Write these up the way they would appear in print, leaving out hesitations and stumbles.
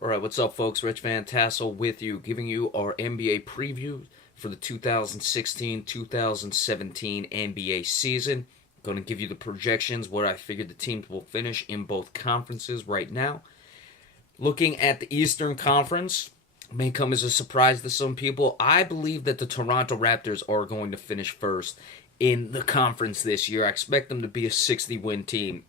All right, what's up, folks? Rich Van Tassel with you, giving you our NBA preview for the 2016-2017 NBA season. Going to give you the projections, where I figured the teams will finish in both conferences right now. Looking at the Eastern Conference, may come as a surprise to some people. I believe that the Toronto Raptors are going to finish first in the conference this year. I expect them to be a 60-win team.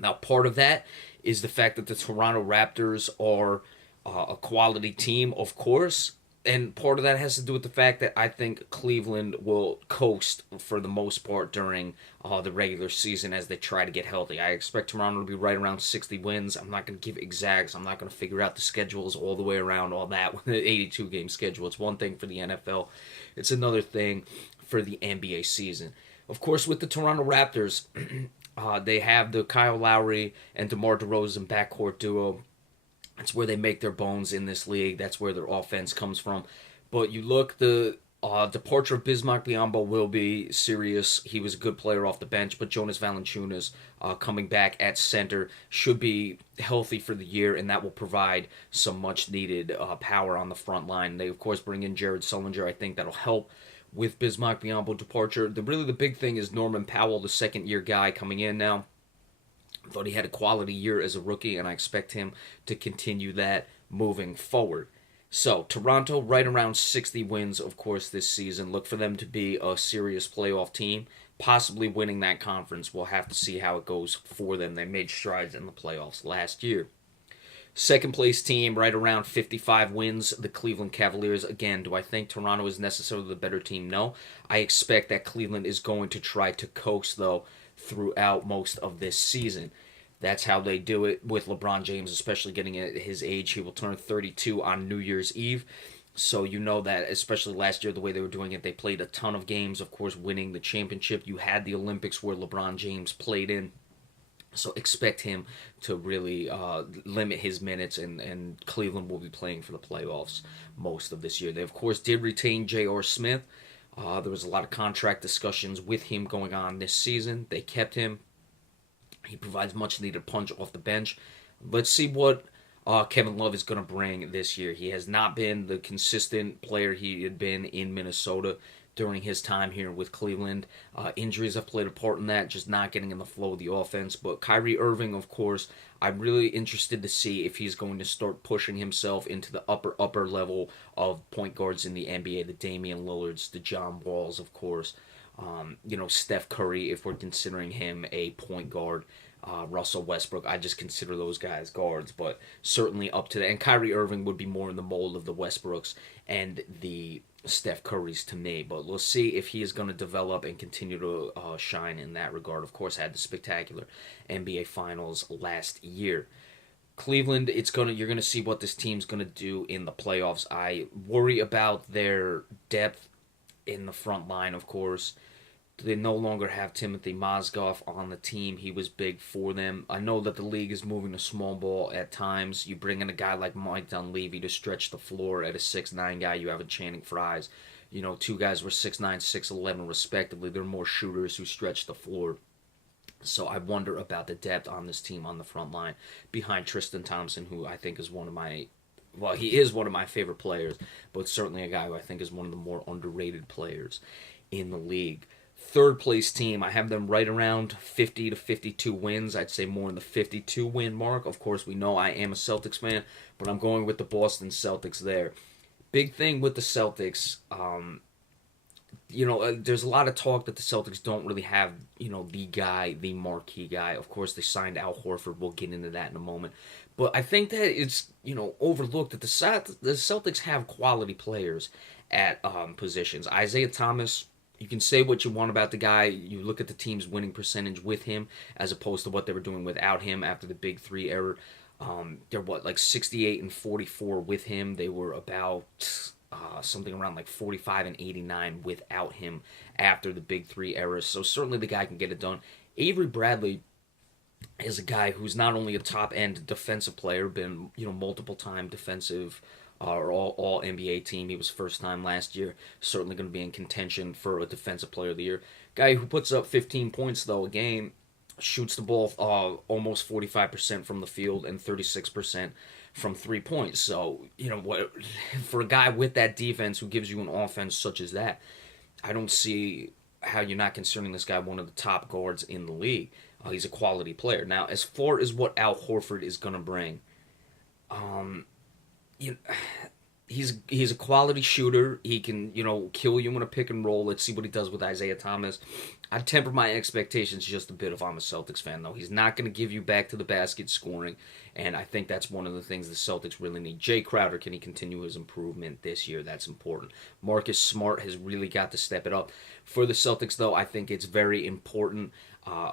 Now, part of that is the fact that the Toronto Raptors are a quality team, of course. And part of that has to do with the fact that I think Cleveland will coast for the most part during the regular season as they try to get healthy. I expect Toronto to be right around 60 wins. I'm not going to give exacts. I'm not going to figure out the schedules all the way around, all that, with the 82-game schedule. It's one thing for the NFL. It's another thing for the NBA season. Of course, with the Toronto Raptors, they have the Kyle Lowry and DeMar DeRozan backcourt duo. That's where they make their bones in this league. That's where their offense comes from. But you look, the departure of Bismack Biyombo will be serious. He was a good player off the bench, but Jonas Valanciunas coming back at center should be healthy for the year, and that will provide some much-needed power on the front line. They, of course, bring in Jared Sullinger. I think that'll help with Bismack Biyombo departure. The big thing is Norman Powell, the second-year guy coming in now. I thought he had a quality year as a rookie, and I expect him to continue that moving forward. So, Toronto, right around 60 wins, of course, this season. Look for them to be a serious playoff team, possibly winning that conference. We'll have to see how it goes for them. They made strides in the playoffs last year. Second place team, right around 55 wins, the Cleveland Cavaliers. Again, do I think Toronto is necessarily the better team? No. I expect that Cleveland is going to try to coast, though, throughout most of this season. That's how they do it with LeBron James, especially getting at his age. He will turn 32 on New Year's Eve. So you know that, especially last year, the way they were doing it, they played a ton of games, of course, winning the championship. You had the Olympics where LeBron James played in. So expect him to really limit his minutes, and Cleveland will be playing for the playoffs most of this year. They, of course, did retain J.R. Smith. There was a lot of contract discussions with him going on this season. They kept him. He provides much needed punch off the bench. Let's see what Kevin Love is going to bring this year. He has not been the consistent player he had been in Minnesota during his time here with Cleveland. Injuries have played a part in that, just not getting in the flow of the offense. But Kyrie Irving, of course, I'm really interested to see if he's going to start pushing himself into the upper level of point guards in the NBA. The Damian Lillards, the John Walls, of course. Steph Curry, if we're considering him a point guard. Russell Westbrook, I just consider those guys guards, but certainly up to that. And Kyrie Irving would be more in the mold of the Westbrooks and the Steph Currys to me. But we'll see if he is going to develop and continue to shine in that regard. Of course, had the spectacular NBA Finals last year. Cleveland, you're gonna see what this team's gonna do in the playoffs. I worry about their depth in the front line, of course. They no longer have Timothy Mozgov on the team. He was big for them. I know that the league is moving to small ball at times. You bring in a guy like Mike Dunleavy to stretch the floor at a 6'9" guy. You have a Channing Frye. Two guys were 6'9", 6'11", respectively. They're more shooters who stretch the floor. So I wonder about the depth on this team on the front line behind Tristan Thompson, who I think is he is one of my favorite players, but certainly a guy who I think is one of the more underrated players in the league. Third place team, I have them right around 50 to 52 wins. I'd say more in the 52 win mark. Of course, we know I am a Celtics fan, but I'm going with the Boston Celtics there. Big thing with the Celtics, there's a lot of talk that the Celtics don't really have, the marquee guy. Of course, they signed Al Horford. We'll get into that in a moment. But I think that it's, overlooked that the Celtics have quality players at positions. Isaiah Thomas, you can say what you want about the guy. You look at the team's winning percentage with him as opposed to what they were doing without him after the Big Three era. They're 68 and 44 with him. They were about something around 45 and 89 without him after the Big Three era. So certainly the guy can get it done. Avery Bradley is a guy who's not only a top-end defensive player, been multiple-time defensive or all NBA team. He was first time last year. Certainly going to be in contention for a defensive player of the year. Guy who puts up 15 points though a game. shoots the ball almost 45% from the field and 36% from 3 points. So, what for a guy with that defense who gives you an offense such as that, I don't see how you're not considering this guy one of the top guards in the league. He's a quality player. Now, as far as what Al Horford is going to bring, you he's a quality shooter. He can, kill you in a pick and roll. Let's see what he does with Isaiah Thomas. I temper my expectations just a bit if I'm a Celtics fan, though. He's not going to give you back to the basket scoring, and I think that's one of the things the Celtics really need. Jay Crowder, can he continue his improvement this year? That's important. Marcus Smart has really got to step it up. For the Celtics, though, I think it's very important.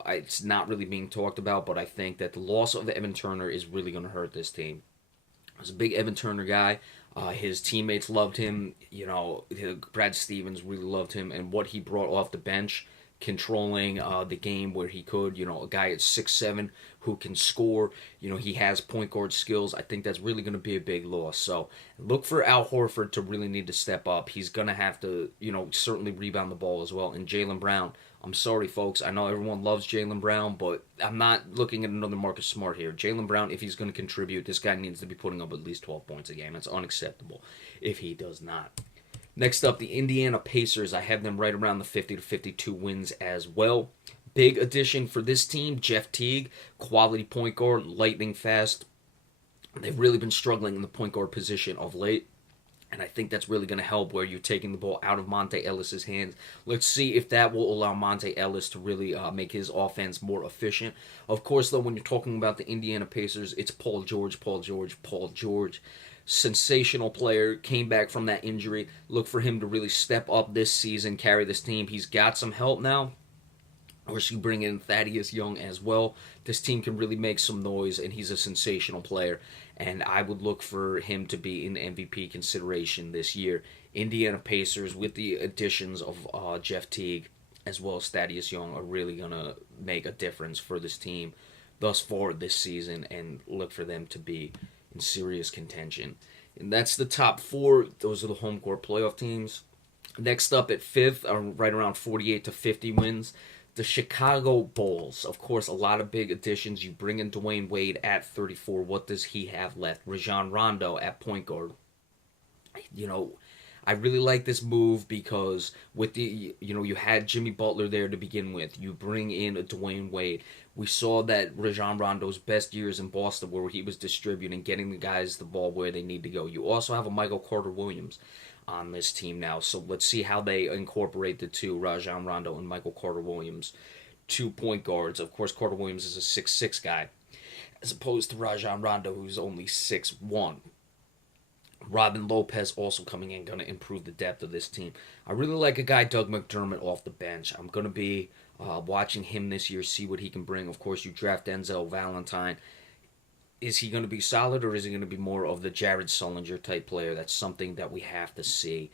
It's not really being talked about, but I think that the loss of Evan Turner is really going to hurt this team. I was a big Evan Turner guy. His teammates loved him. Brad Stevens really loved him, and what he brought off the bench, controlling the game where he could. A guy at 6'7" who can score. He has point guard skills. I think that's really going to be a big loss. So look for Al Horford to really need to step up. He's going to have to, certainly rebound the ball as well. And Jaylen Brown, I'm sorry, folks. I know everyone loves Jaylen Brown, but I'm not looking at another Marcus Smart here. Jaylen Brown, if he's going to contribute, this guy needs to be putting up at least 12 points a game. It's unacceptable if he does not. Next up, the Indiana Pacers. I have them right around the 50 to 52 wins as well. Big addition for this team, Jeff Teague, quality point guard, lightning fast. They've really been struggling in the point guard position of late. And I think that's really going to help where you're taking the ball out of Monte Ellis' hands. Let's see if that will allow Monte Ellis to really make his offense more efficient. Of course, though, when you're talking about the Indiana Pacers, it's Paul George. Sensational player, came back from that injury. Look for him to really step up this season, carry this team. He's got some help now. Of course, you bring in Thaddeus Young as well. This team can really make some noise, and he's a sensational player. And I would look for him to be in MVP consideration this year. Indiana Pacers, with the additions of Jeff Teague as well as Thaddeus Young, are really going to make a difference for this team thus far this season, and look for them to be in serious contention. And that's the top four. Those are the home court playoff teams. Next up at fifth are right around 48 to 50 wins. The Chicago Bulls, of course, a lot of big additions. You bring in Dwayne Wade at 34. What does he have left? Rajon Rondo at point guard. I really like this move because with the, you had Jimmy Butler there to begin with. You bring in a Dwayne Wade. We saw that Rajon Rondo's best years in Boston where he was distributing, getting the guys the ball where they need to go. You also have a Michael Carter-Williams on this team now. So let's see how they incorporate the two, Rajon Rondo and Michael Carter-Williams, 2 point guards. Of course, Carter-Williams is a 6'6" guy, as opposed to Rajon Rondo, who's only 6'1". Robin Lopez also coming in, going to improve the depth of this team. I really like a guy, Doug McDermott, off the bench. I'm going to be watching him this year, see what he can bring. Of course, you draft Denzel Valentine. Is he going to be solid, or is he going to be more of the Jared Sullinger type player? That's something that we have to see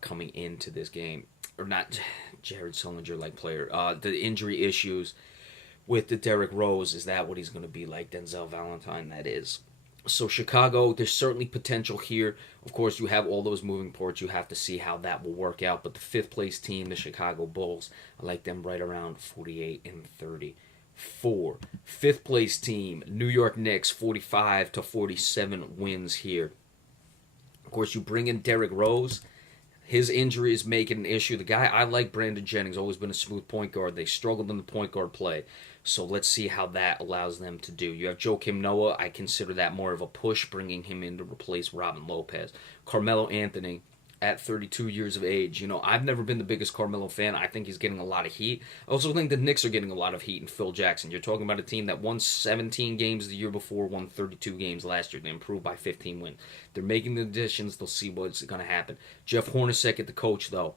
coming into this game. Or not Jared Sullinger-like player. The injury issues with the Derrick Rose, is that what he's going to be like? Denzel Valentine, that is. So Chicago, there's certainly potential here. Of course, you have all those moving parts. You have to see how that will work out. But the fifth place team, the Chicago Bulls, I like them right around 48 and 30. Fifth place team, New York Knicks, 45 to 47 wins here. Of course, you bring in Derrick Rose. His injury is making an issue. The guy, I like Brandon Jennings, always been a smooth point guard. They struggled in the point guard play. So let's see how that allows them to do. You have Joakim Noah. I consider that more of a push, bringing him in to replace Robin Lopez. Carmelo Anthony, at 32 years of age. I've never been the biggest Carmelo fan. I think he's getting a lot of heat. I also think the Knicks are getting a lot of heat in Phil Jackson. You're talking about a team that won 17 games the year before, won 32 games last year. They improved by 15 wins. They're making the additions. They'll see what's going to happen. Jeff Hornacek at the coach, though.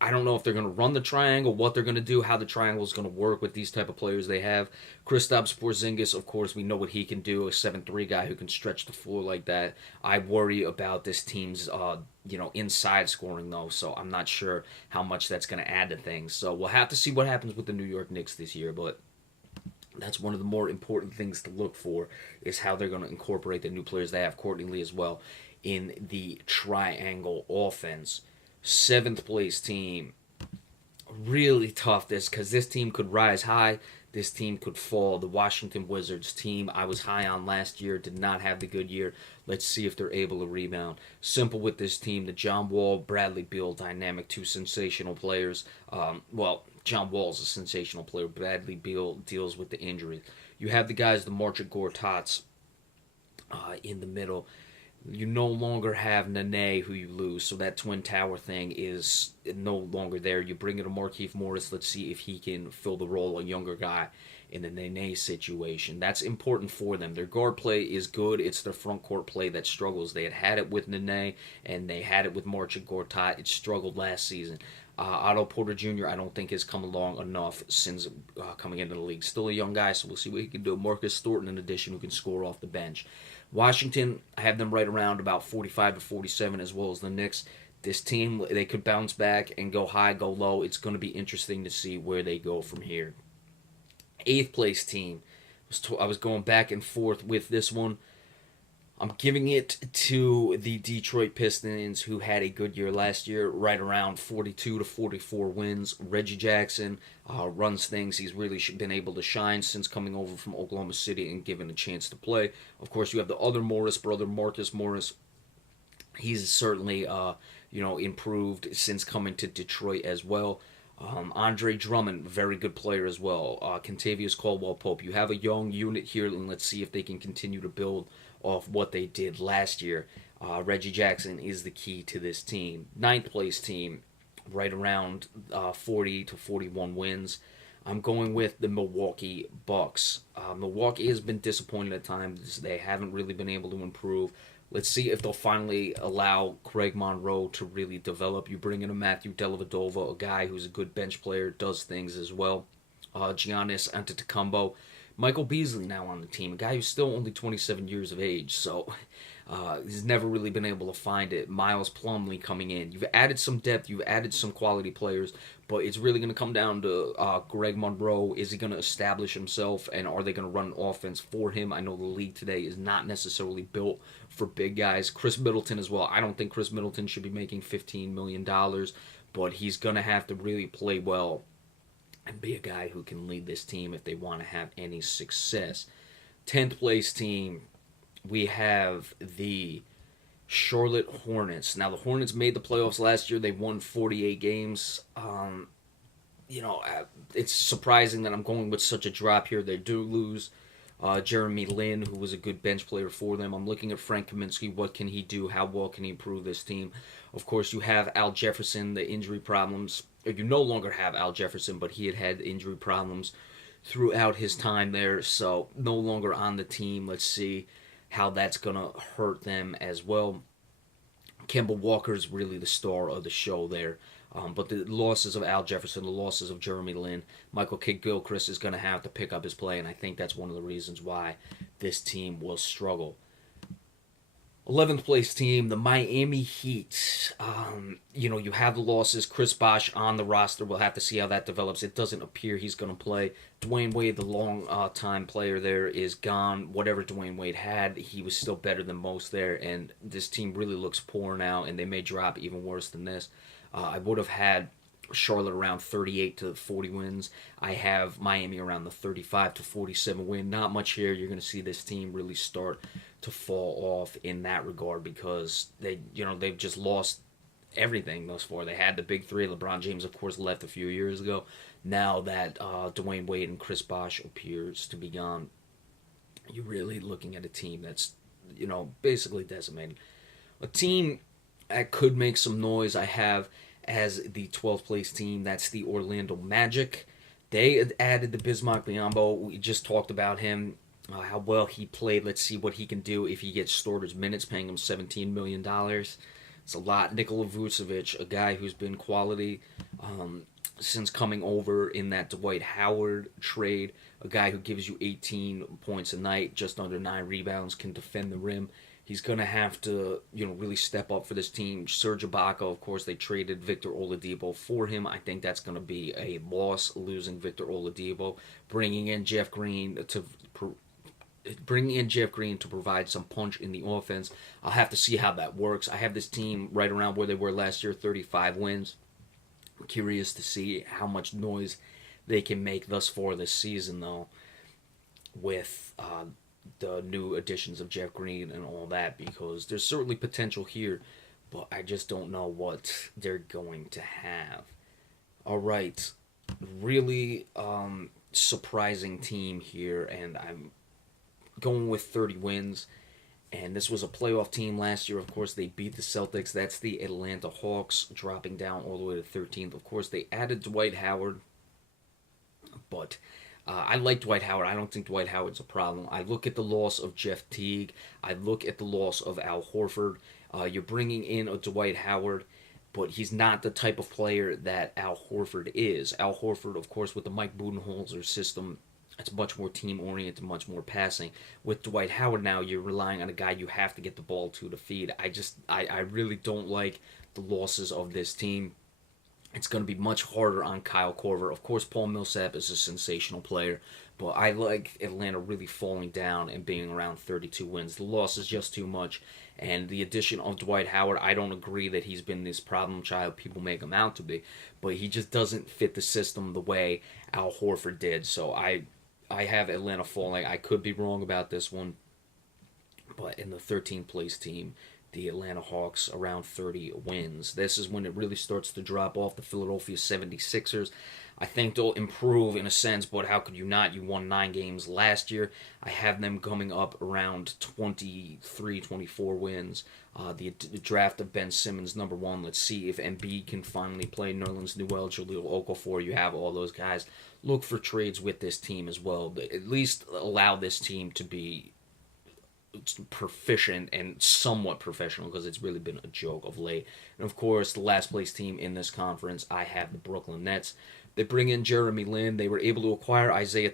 I don't know if they're going to run the triangle, what they're going to do, how the triangle is going to work with these type of players they have. Kristaps Porzingis, of course, we know what he can do, a 7'3" guy who can stretch the floor like that. I worry about this team's, inside scoring, though, so I'm not sure how much that's going to add to things. So we'll have to see what happens with the New York Knicks this year, but that's one of the more important things to look for, is how they're going to incorporate the new players they have, Courtney Lee as well, in the triangle offense. Seventh place team, really tough this because this team could rise high. This team could fall. The Washington Wizards team I was high on last year did not have the good year. Let's see if they're able to rebound. Simple with this team. The John Wall, Bradley Beal dynamic, two sensational players. John Wall's a sensational player. Bradley Beal deals with the injuries. You have the guys, the Marchant Gortats in the middle. You no longer have Nene, who you lose, so that Twin Tower thing is no longer there. You bring in a Markieff Morris. Let's see if he can fill the role, a younger guy in the Nene situation. That's important for them. Their guard play is good. It's their front court play that struggles. They had it with Nene, and they had it with Marchant Gortat. It struggled last season. Otto Porter Jr., I don't think has come along enough since coming into the league. Still a young guy, so we'll see what he can do. Marcus Thornton, in addition, who can score off the bench. Washington, I have them right around about 45 to 47, as well as the Knicks. This team, they could bounce back and go high, go low. It's going to be interesting to see where they go from here. 8th place team. I was going back and forth with this one. I'm giving it to the Detroit Pistons, who had a good year last year, right around 42 to 44 wins. Reggie Jackson runs things. He's really been able to shine since coming over from Oklahoma City and given a chance to play. Of course, you have the other Morris brother, Marcus Morris. He's certainly improved since coming to Detroit as well. Andre Drummond, very good player as well. Kentavious Caldwell-Pope. You have a young unit here, and let's see if they can continue to build off what they did last year. Reggie Jackson is the key to this team. 9th place team, right around 40 to 41 wins. I'm going with the Milwaukee Bucks. Milwaukee has been disappointed at times. They haven't really been able to improve. Let's see if they'll finally allow Craig Monroe to really develop. You bring in a Matthew Dellavedova, a guy who's a good bench player, does things as well. Giannis Antetokounmpo. Michael Beasley now on the team, a guy who's still only 27 years of age, so he's never really been able to find it. Miles Plumlee coming in. You've added some depth, you've added some quality players, but it's really going to come down to Greg Monroe. Is he going to establish himself, and are they going to run an offense for him? I know the league today is not necessarily built for big guys. Chris Middleton as well. I don't think Chris Middleton should be making $15 million, but he's going to have to really play well and be a guy who can lead this team if they want to have any success. 10th place team, we have the Charlotte Hornets. Now, the Hornets made the playoffs last year. They won 48 games. It's surprising that I'm going with such a drop here. They do lose Jeremy Lin, who was a good bench player for them. I'm looking at Frank Kaminsky. What can he do? How well can he improve this team? Of course, you have Al Jefferson, the injury problems. You no longer have Al Jefferson, but he had injury problems throughout his time there, so no longer on the team. Let's see how that's going to hurt them as well. Kemba Walker's really the star of the show there. But the losses of Al Jefferson, the losses of Jeremy Lin, Michael Kidd-Gilchrist is going to have to pick up his play, and I think that's one of the reasons why this team will struggle. 11th place team, the Miami Heat. You have the losses. Chris Bosh on the roster. We'll have to see how that develops. It doesn't appear he's going to play. Dwayne Wade, the long-time player there, is gone. Whatever Dwayne Wade had, he was still better than most there, and this team really looks poor now, and they may drop even worse than this. I would have had Charlotte around 38 to 40 wins. I have Miami around the 35 to 47 win. Not much here. You're going to see this team really start to fall off in that regard because they've just lost everything thus far. They had the big three. LeBron James, of course, left a few years ago. Now that Dwayne Wade and Chris Bosh appears to be gone, you're really looking at a team that's basically decimated. A team that could make some noise I have as the 12th place team. That's the Orlando Magic. They added the Bismack Biyombo. We just talked about him, how well he played. Let's see what he can do if he gets starters minutes, paying him $17 million. It's a lot. Nikola Vucevic, a guy who's been quality since coming over in that Dwight Howard trade, a guy who gives you 18 points a night, just under 9 rebounds, can defend the rim. He's going to have to, really step up for this team. Serge Ibaka, of course, they traded Victor Oladipo for him. I think that's going to be a loss, losing Victor Oladipo. Bringing in Jeff Green to provide some punch in the offense. I'll have to see how that works. I have this team right around where they were last year, 35 wins. I'm curious to see how much noise they can make thus far this season, though, with the new additions of Jeff Green and all that, because there's certainly potential here, but I just don't know what they're going to have. All right, really surprising team here, and I'm going with 30 wins. And this was a playoff team last year. Of course, they beat the Celtics. That's the Atlanta Hawks, dropping down all the way to 13th. Of course, they added Dwight Howard, but I like Dwight Howard. I don't think Dwight Howard's a problem. I look at the loss of Jeff Teague. I look at the loss of Al Horford. You're bringing in a Dwight Howard, but he's not the type of player that Al Horford is. Al Horford, of course, with the Mike Budenholzer system, it's much more team-oriented, much more passing. With Dwight Howard now, you're relying on a guy you have to get the ball to feed. I really don't like the losses of this team. It's going to be much harder on Kyle Korver. Of course, Paul Millsap is a sensational player, but I like Atlanta really falling down and being around 32 wins. The loss is just too much, and the addition of Dwight Howard, I don't agree that he's been this problem child people make him out to be, but he just doesn't fit the system the way Al Horford did. So I have Atlanta falling. I could be wrong about this one, but in the 13th place team, the Atlanta Hawks, around 30 wins. This is when it really starts to drop off. The Philadelphia 76ers, I think they'll improve in a sense, but how could you not? You won 9 games last year. I have them coming up around 23, 24 wins. The draft of Ben Simmons, number 1. Let's see if Embiid can finally play. Nerlens Noel, Jahlil Okafor, you have all those guys. Look for trades with this team as well. At least allow this team to be proficient and somewhat professional, because it's really been a joke of late. And of course, the last place team in this conference, I have the Brooklyn Nets. They bring in Jeremy Lin. They were able to acquire Isaiah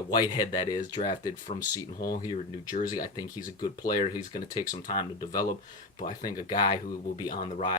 Whitehead, that is, drafted from Seton Hall here in New Jersey. I think he's a good player. He's going to take some time to develop, but I think a guy who will be on the rise